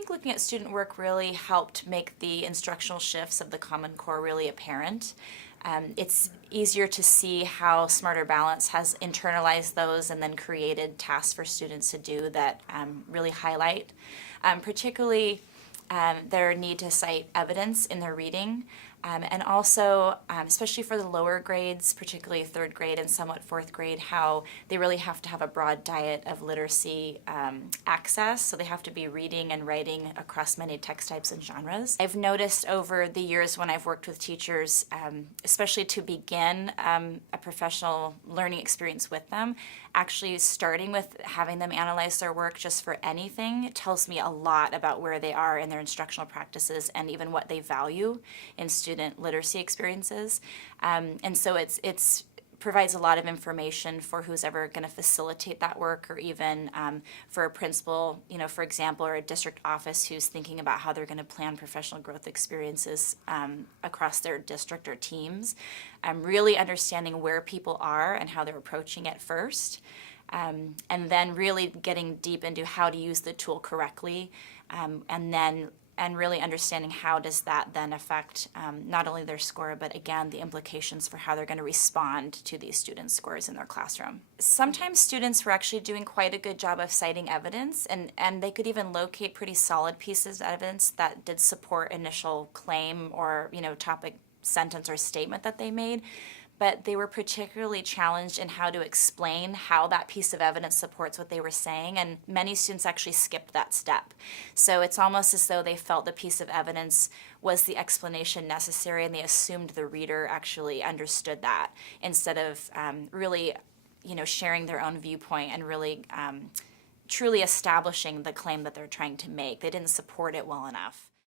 think looking at student work really helped make the instructional shifts of the Common Core really apparent. It's easier to see how Smarter Balance has internalized those and then created tasks for students to do that really highlight, particularly their need to cite evidence in their reading, and also, especially for the lower grades, particularly third grade and somewhat fourth grade, how they really have to have a broad diet of literacy access, so they have to be reading and writing across many text types and genres. I've noticed over the years when I've worked with teachers, especially to begin a professional learning experience with them, actually starting with having them analyze their work just for anything tells me a lot about where they are in their instructional practices and even what they value in student literacy experiences. And so it's provides a lot of information for who's ever going to facilitate that work, or even for a principal, for example, or a district office who's thinking about how they're going to plan professional growth experiences across their district or teams. Really understanding where people are and how they're approaching it first, and then really getting deep into how to use the tool correctly, and really understanding how does that then affect not only their score, but again, the implications for how they're going to respond to these students' scores in their classroom. Sometimes students were actually doing quite a good job of citing evidence, and they could even locate pretty solid pieces of evidence that did support initial claim or, topic, sentence, or statement that they made. But they were particularly challenged in how to explain how that piece of evidence supports what they were saying, and many students actually skipped that step. So it's almost as though they felt the piece of evidence was the explanation necessary, and they assumed the reader actually understood that, instead of really, sharing their own viewpoint and really truly establishing the claim that they're trying to make. They didn't support it well enough.